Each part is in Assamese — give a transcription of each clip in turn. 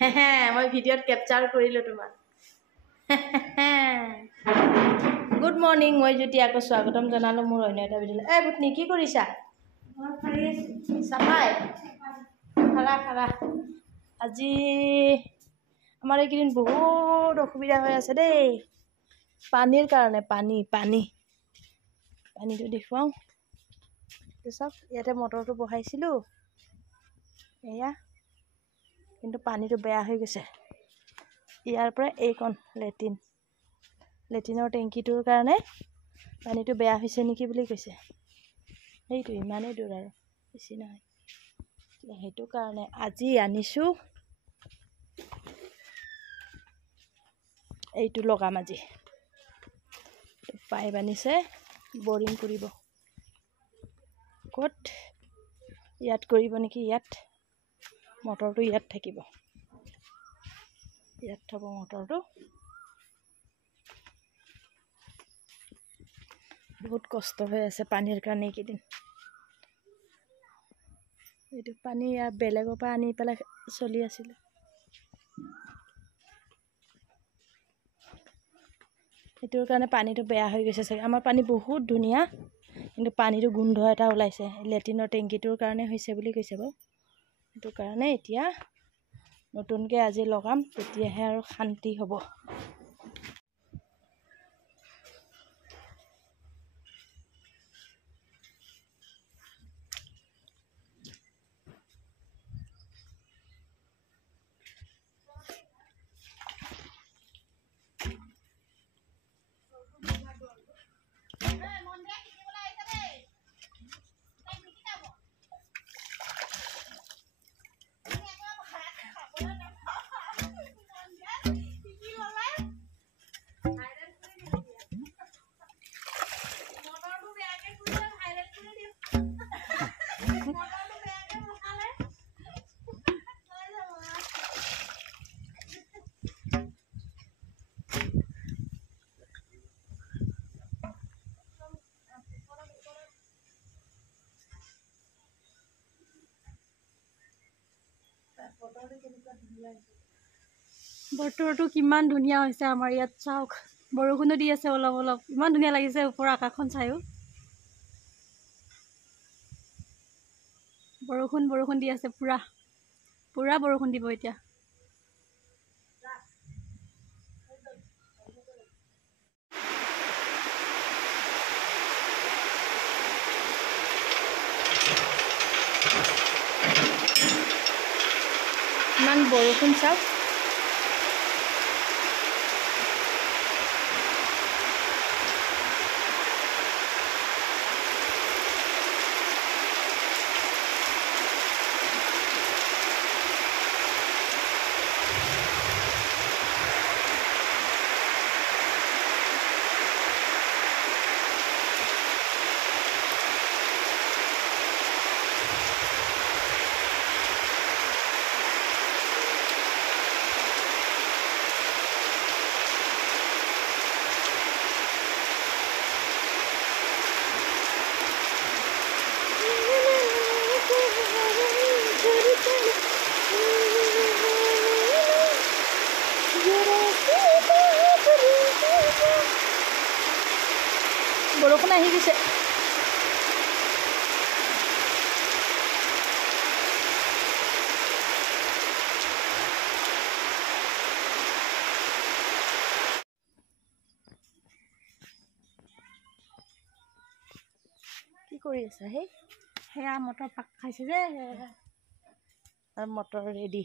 মই ভিডিঅ'ত কেপচাৰ কৰিলোঁ তোমাক। গুড মৰ্ণিং, মই জ্যোতি আকৌ স্বাগতম জনালোঁ মোৰ অন্য এটা ভিডিঅ'লৈ। এই বুটনি কি কৰিছা? চাফাই খাৰা আজি আমাৰ এইকেইদিন বহুত অসুবিধা হৈ আছে দেই, পানীৰ কাৰণে। পানীটো দেখুৱাওঁ চাওক, ইয়াতে মটৰটো বহাইছিলোঁ এয়া, কিন্তু পানীটো বেয়া হৈ গৈছে। ইয়াৰ পৰা এইকণ লেট্ৰিনৰ টেংকিটোৰ কাৰণে পানীটো বেয়া হৈছে নেকি বুলি কৈছে। সেইটো ইমানেই দূৰ আৰু বেছি নহয়। সেইটো কাৰণে আজি আনিছোঁ এইটো লগাম। আজি পাইপ আনিছে, বৰিং কৰিব। ক'ত? ইয়াত কৰিব নেকি? ইয়াত মটৰটো ইয়াত থাকিব, ইয়াত থ'ব মটৰটো। বহুত কষ্ট হৈ আছে পানীৰ কাৰণে এইকেইদিন। এইটো পানী ইয়াত বেলেগৰ পৰা আনি পেলাই চলি আছিলে। সেইটোৰ কাৰণে পানীটো বেয়া হৈ গৈছে চাগে। আমাৰ পানী বহুত ধুনীয়া, কিন্তু পানীটো গোন্ধ এটা ওলাইছে। লেট্ৰিনৰ টেংকিটোৰ কাৰণে হৈছে বুলি কৈছে বাৰু। সেইটো কাৰণে এতিয়া নতুনকৈ আজি লগাম, তেতিয়াহে আৰু শান্তি হ'ব। বতৰটো কিমান ধুনীয়া হৈছে আমাৰ ইয়াত, চাওক। বৰষুণো দি আছে অলপ অলপ। ইমান ধুনীয়া লাগিছে ওপৰৰ আকাশখন চায়ো। বৰষুণ দি আছে, পুৰা বৰষুণ দিব এতিয়া। ইমান বৰষুণ চাওক। বৰষুণ আহি গৈছে। কি কৰি আছা? সেয়া মটৰ পাক খাইছে যে, আৰু মটৰ ৰেডি।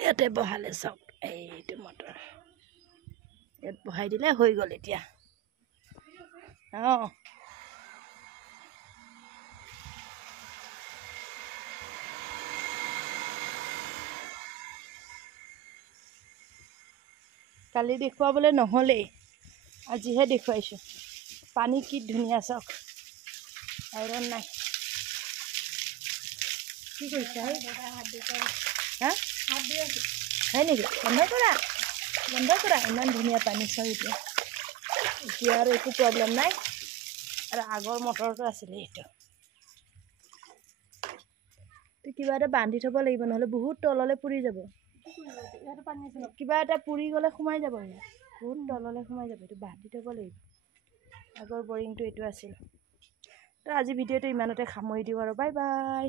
ইয়াতে বহালে চাওক, এইটো মটৰ ইয়াত বহাই দিলে হৈ গ'ল এতিয়া। কালি দেখুৱাবলৈ নহ'লেই, আজিহে দেখুৱাইছোঁ। পানী কি ধুনীয়া চাওক, আইৰণ নাই। কি কৰিছা? হয় নেকি? বন্ধ কৰা। ইমান ধুনীয়া পানী চাওক এতিয়া আৰু একো প্ৰব্লেম নাই। আৰু আগৰ মটৰটো আছিলে এইটো। কিবা এটা বান্ধি থ'ব লাগিব, নহ'লে বহুত তললৈ পুৰি যাব। ইয়াতে পানী আছে ন? কিবা এটা পুৰি গ'লে সোমাই যাব, ইয়াত বহুত তললৈ সোমাই যাব। এইটো বান্ধি থ'ব লাগিব। আগৰ বৰিংটো এইটো আছিল। তো আজি ভিডিঅ'টো ইমানতে সামৰি দিওঁ আৰু বাই বাই।